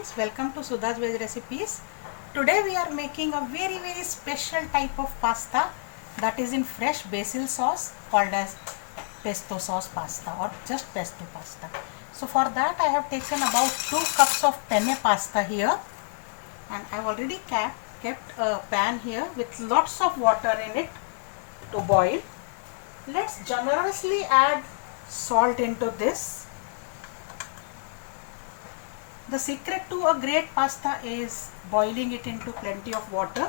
friends, welcome to Sudha's Veg Recipes. Today we are making a very special type of pasta that is in fresh basil sauce called as pesto sauce pasta or just pesto pasta. So for that I have taken about 2 cups of penne pasta here, and I have already kept a pan here with lots of water in it to boil. Let's generously add salt into this. The secret to a great pasta is boiling it into plenty of water,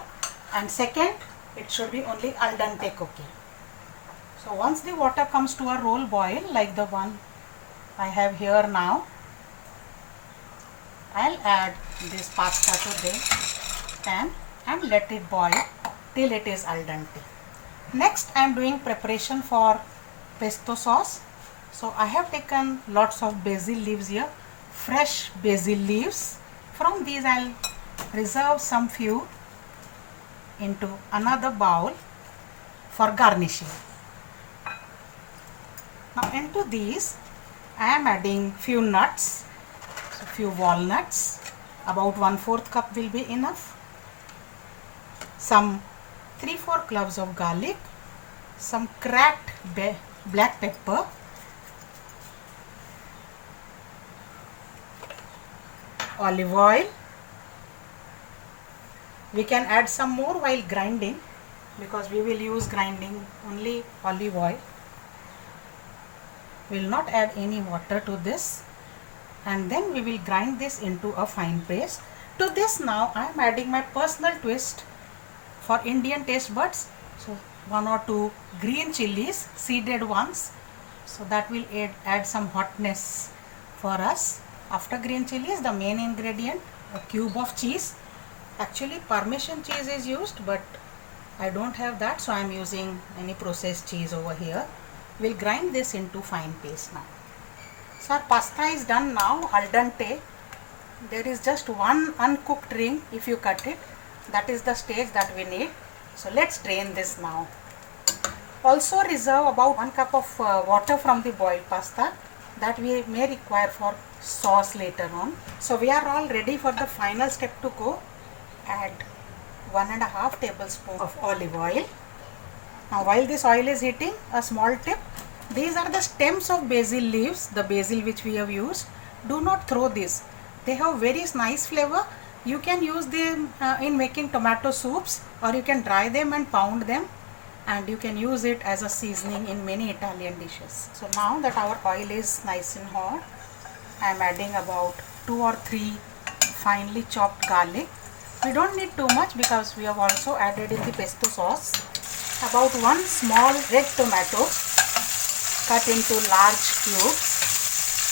and second, it should be only al dente cooking. So once the water comes to a roll boil like the one I have here now, I'll add this pasta to the pan and let it boil till it is al dente. Next I am doing preparation for pesto sauce. So I have taken lots of basil leaves here, fresh basil leaves. From these I'll reserve some few into another bowl for garnishing. Now into these I am adding few nuts, so few walnuts, about 1/4 cup will be enough, some 3-4 cloves of garlic, some cracked black pepper, olive oil. We can add some more while grinding because we will use grinding only olive oil. We will not add any water to this, and then we will grind this into a fine paste. To this now I am adding my personal twist for Indian taste buds. So 1 or 2 green chilies, seeded ones, so that will add some hotness for us. After green chilies, the main ingredient, a cube of cheese. Actually Parmesan cheese is used, but I don't have that, so I am using any processed cheese over here. We'll grind this into fine paste now. So our pasta is done now, al dente. There is just one uncooked ring if you cut it. That is the stage that we need. So let's drain this now. Also reserve about 1 cup of water from the boiled pasta that we may require for sauce later on. So we are all ready for the final step to go. Add 1.5 tablespoons of olive oil. Now while this oil is heating, a small tip: these are the stems of basil leaves, the basil which we have used. Do not throw these. They have very nice flavor. You can use them in making tomato soups, or you can dry them and pound them, and you can use it as a seasoning in many Italian dishes. So now that our oil is nice and hot, I am adding about 2 or 3 finely chopped garlic. We don't need too much because we have also added in the pesto sauce. About 1 small red tomato cut into large cubes.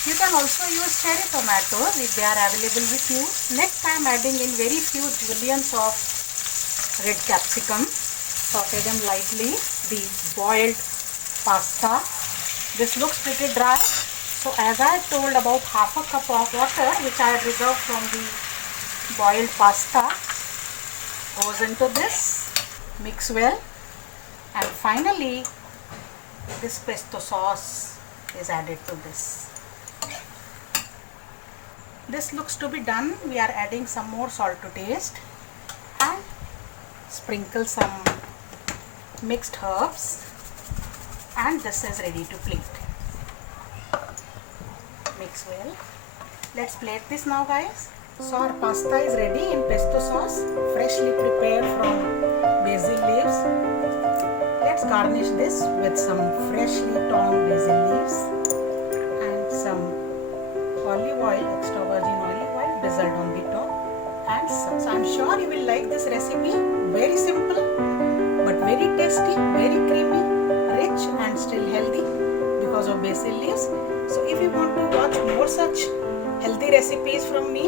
You can also use cherry tomatoes if they are available with you. Next I am adding in very few juliennes of red capsicum. Saute them lightly. The boiled pasta. This looks pretty dry. So as I told, about 1/2 cup of water which I had reserved from the boiled pasta goes into this. Mix well, and finally this pesto sauce is added to this. This looks to be done. We are adding some more salt to taste and sprinkle some mixed herbs, and this is ready to plate. Mix well. Let's plate this now, guys. So our pasta is ready in pesto sauce, freshly prepared from basil leaves. Let's garnish this with some freshly torn basil leaves and some olive oil, extra virgin olive oil drizzled on the top, and some. So I'm sure you will like this recipe. Very simple but very tasty, very creamy, rich and still healthy because of basil leaves. So if you want to watch more such healthy recipes from me,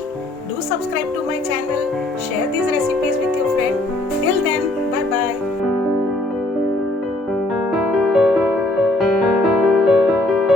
do subscribe to my channel, share these recipes with your friend. Till then,